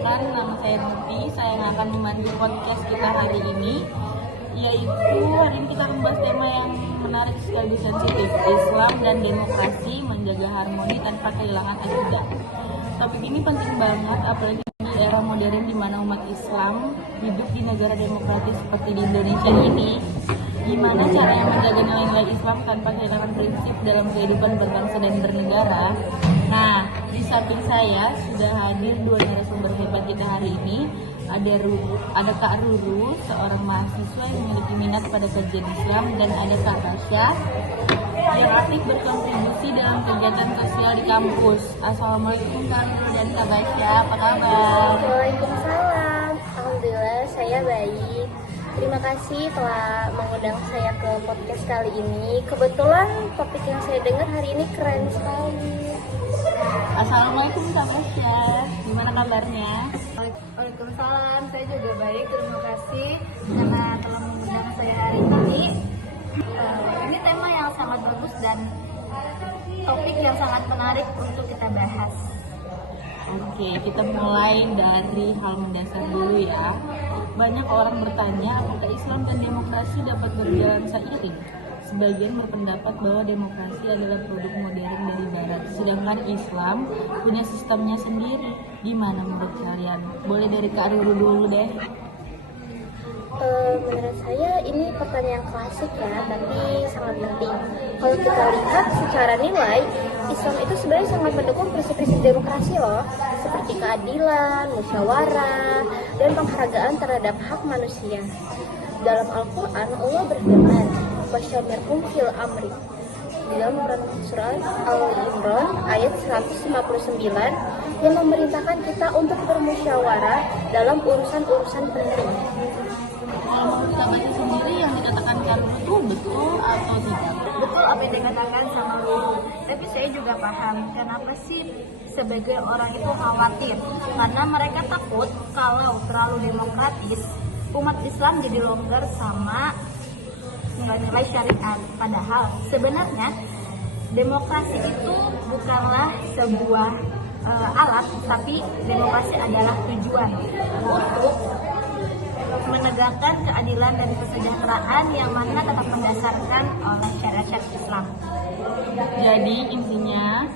Perkenalkan, nama saya Nuti. Saya yang akan membantu podcast kita hari ini, yaitu hari ini kita membahas tema yang menarik sekaligus sensitif, Islam dan demokrasi menjaga harmoni tanpa kehilangan akidah. Topik ini penting banget, apalagi di era modern di mana umat Islam hidup di negara demokratis seperti di Indonesia ini. Gimana caranya menjaga nilai-nilai Islam tanpa kehilangan prinsip dalam kehidupan berbangsa dan bernegara? Nah, di samping saya sudah hadir dua narasumber hebat kita hari ini. Ada Kak Ruru, seorang mahasiswa yang memiliki minat pada kajian Islam, dan ada Kak Tasya yang aktif berkontribusi dalam kegiatan sosial di kampus. Assalamualaikum Kak Ruru dan Kak Tasya, apa kabar? Waalaikumsalam. Alhamdulillah saya baik. Terima kasih telah mengundang saya ke podcast kali ini. Kebetulan topik yang saya dengar hari ini keren sekali. Assalamualaikum Kak Tasya, gimana kabarnya? Waalaikumsalam, saya juga baik. Terima kasih karena telah mengundang saya hari ini. Ini tema yang sangat bagus dan topik yang sangat menarik untuk kita bahas. Oke, kita mulai dari hal mendasar dulu ya. Banyak orang bertanya apakah Islam dan demokrasi dapat berjalan seiring. Sebagian berpendapat bahwa demokrasi adalah produk modern dari Barat, sedangkan Islam punya sistemnya sendiri. Gimana menurut kalian? Boleh dari Kak Ruru dulu deh. Menurut saya ini pertanyaan klasik ya, tapi sangat penting. Kalau kita lihat secara nilai, Islam itu sebenarnya sangat mendukung prinsip-prinsip demokrasi loh, seperti keadilan, musyawarah, dan penghargaan terhadap hak manusia. Dalam Al-Quran, Allah berfirman, "Wasyawirhum fil amri." Di dalam surat Al-Imran ayat 159 yang memerintahkan kita untuk bermusyawarah dalam urusan-urusan penting. Kalau menurut Kak Tasya sendiri yang dikatakan Kak Ruru itu betul atau tidak? Betul apa yang dikatakan sama Lulu, tapi saya juga paham kenapa sih sebagian orang itu khawatir, karena mereka takut kalau terlalu demokratis umat Islam jadi longgar sama nilai-nilai syariat. Padahal sebenarnya demokrasi itu bukanlah sebuah alat, tapi demokrasi adalah tujuan untuk menegakkan keadilan dan kesejahteraan yang mana tetap mendasarkan oleh syariat Islam. Jadi intinya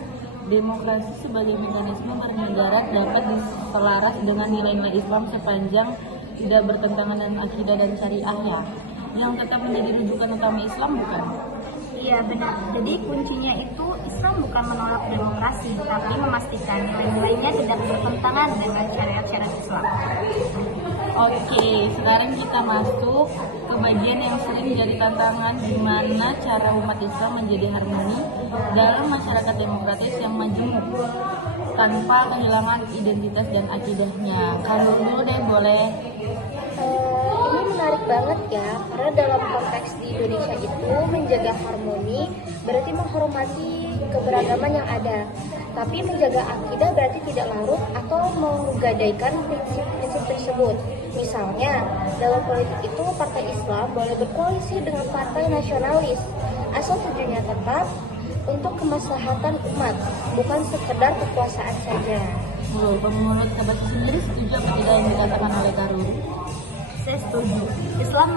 demokrasi sebagai mekanisme bernegara dapat diselaras dengan nilai-nilai Islam sepanjang tidak bertentangan dengan akidah dan syariah ya. Yang tetap menjadi rujukan utama Islam bukan? Iya benar. Jadi kuncinya itu Islam bukan menolak demokrasi, tapi memastikan nilai-nilainya tidak bertentangan dengan syariat-syariat Islam. Oke, sekarang kita masuk ke bagian yang sering jadi tantangan, gimana cara umat Islam menjadi harmoni dalam masyarakat demokratis yang majemuk tanpa kehilangan identitas dan akidahnya. Kalau dulu deh boleh. Ini menarik banget ya, karena dalam konteks di Indonesia itu menjaga harmoni berarti menghormati keberagaman yang ada. Tapi menjaga akidah berarti tidak larut atau menggadaikan prinsip-prinsip tersebut. Misalnya, dalam politik itu partai Islam boleh berkoalisi dengan partai nasionalis, asal tujuannya tetap untuk kemaslahatan umat, bukan sekedar kekuasaan saja. Menurut Kak Tasya sendiri setuju apa tidak yang dikatakan oleh Kak Ruru? Saya setuju. Islam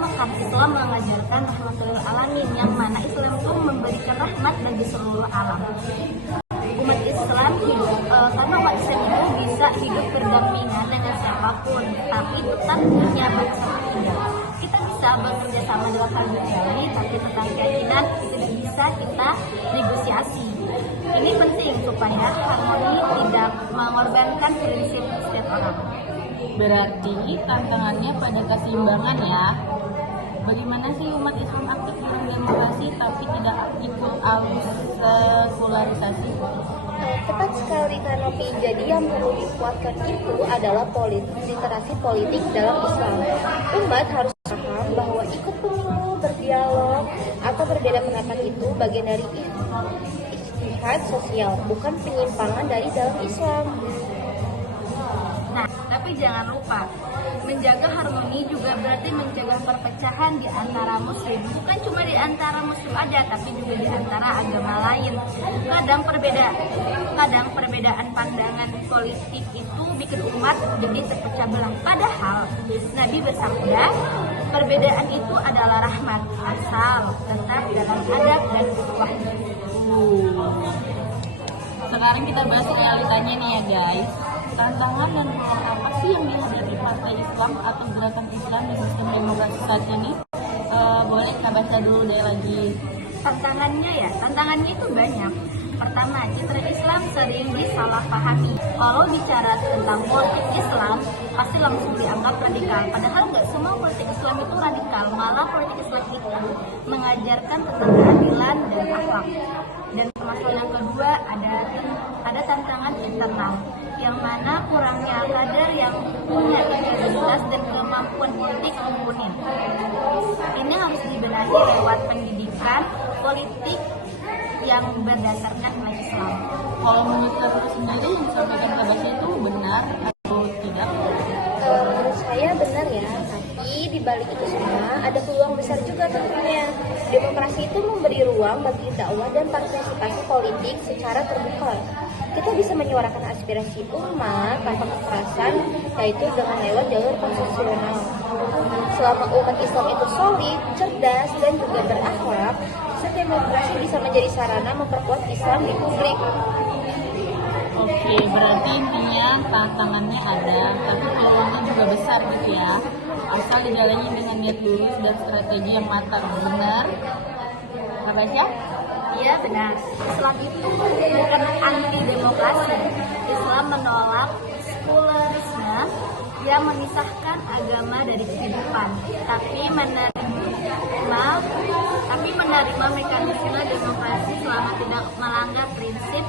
mengajarkan rahmatul alamin, yang mana Islam itu memberikan rahmat bagi seluruh alam. Umat Islam karena umat Islam itu bisa hidup berdampingan dengan siapapun, tapi tetap punya bangsa akidah. Kita bisa bekerja sama dalam hal ini, tapi tentang keyakinan itu bisa kita negosiasi. Ini penting supaya harmoni tidak mengorbankan prinsip setiap orang. Berarti tantangannya pada keseimbangan ya. Bagaimana sih umat Islam aktif dalam demokrasi tapi tidak ikut arus sekularisasi? Tepat sekali Kanopi. Jadi yang perlu dikuatkan itu adalah literasi politik dalam Islam. Umat harus paham bahwa ikut pemilu, berdialog, atau berbeda pendapat itu bagian dari ijtihad sosial, bukan penyimpangan dari dalam Islam. Nah, tapi Tapi jangan lupa, menjaga harmoni juga berarti menjaga perpecahan di antara muslim. Bukan cuma di antara muslim aja, tapi juga di antara agama lain. Kadang perbedaan pandangan politik itu bikin umat jadi terpecah belah. Padahal Nabi bersabda, perbedaan itu adalah rahmat, asal tetap dalam adab dan ukhuwah. Sekarang kita bahas realitanya nih ya guys. Tantangan dan peluang apa sih yang dihadapi partai Islam atau gerakan Islam di sistem demokrasi saat ini? Boleh kita baca dulu deh lagi. Tantangannya itu banyak. Pertama, citra Islam sering disalahpahami. Kalau bicara tentang politik Islam, pasti langsung dianggap radikal. Padahal nggak semua politik Islam itu radikal. Malah politik Islam itu mengajarkan tentang keadilan dan akhlak. Dan permasalahan yang kedua ada tantangan internal, yang mana kurangnya kader yang punya integritas dan kemampuan politik mumpuni. Ini harus dibenahi lewat pendidikan politik yang berdasarkan nilai Islam. Kalau menurut kamu sendiri yang disampaikan Kak Basya itu benar atau tidak? Menurut saya benar ya, tapi di balik itu semua ada peluang besar juga tentunya. Demokrasi itu memberi ruang bagi dakwah dan partisipasi politik secara terbuka. Kita bisa menyuarakan aspirasi umat tanpa kekerasan, yaitu dengan lewat jalur konstitusional. Selama umat Islam itu solid, cerdas, dan juga berakhlak, demokrasi bisa menjadi sarana memperkuat Islam di publik. Oke, berarti intinya tantangannya ada, tapi peluangnya juga besar gitu ya. Asal dijalani dengan niat lurus dan strategi yang matang. Benar? Kak Basya? Iya benar. Islam itu bukan anti demokrasi. Islam menolak sekularisme yang memisahkan agama dari kehidupan, tapi menerima mekanisme demokrasi selama tidak melanggar prinsip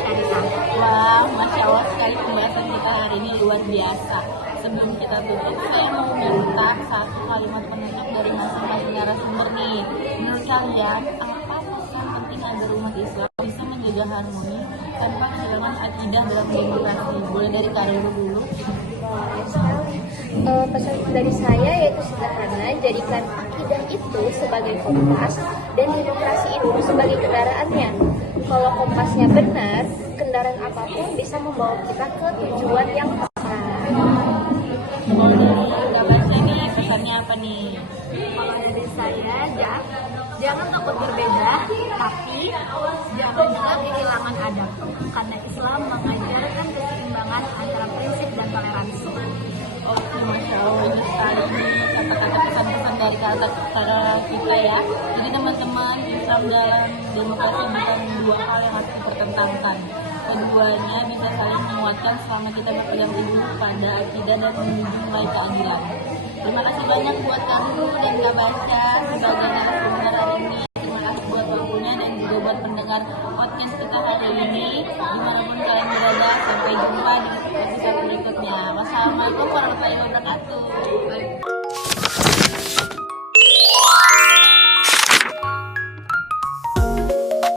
syariat. Wah, Masya Allah sekali pembahasan kita hari ini luar biasa. Sebelum kita tutup, saya mau minta satu kalimat penutup dari masing-masing narasumber nih. Menurut kalian, apa pesan penting agar umat Islam bisa menjaga harmoni tanpa kehilangan akidah dalam demokrasi? Boleh dari Kak Ruru dulu. Pesan dari saya yaitu sederhana, jadikan akidah itu sebagai kompas dan demokrasi itu sebagai kendaraannya. Kalau kompasnya benar, kendaraan apapun bisa membawa kita ke tujuan yang tepat. Kalau dari Kak Basya nih, pesannya apa nih? Kalau dari saya, jangan takut berbeda, tapi jangan juga kehilangan adab. Karena Islam mengajarkan keseimbangan antara prinsip dan toleransi. Oke, Masya Allah, ini sekali kata-kata pesan-pesan dari kata kita ya. Jadi teman-teman, Islam dalam demokrasi bukan dua hal yang harus dipertentangkan. Keduanya bisa saling menguatkan selama kita berpegang teguh pada akidah dan menjunjung nilai keadilan. Terima kasih banyak buat kamu dan Kak Basya sebagai narasumber hari ini. Terima kasih buat waktunya dan juga buat pendengar podcast kita hari ini. Dimanapun kalian berada, sampai jumpa di episode berikutnya. Wassalamualaikum warahmatullahi wabarakatuh.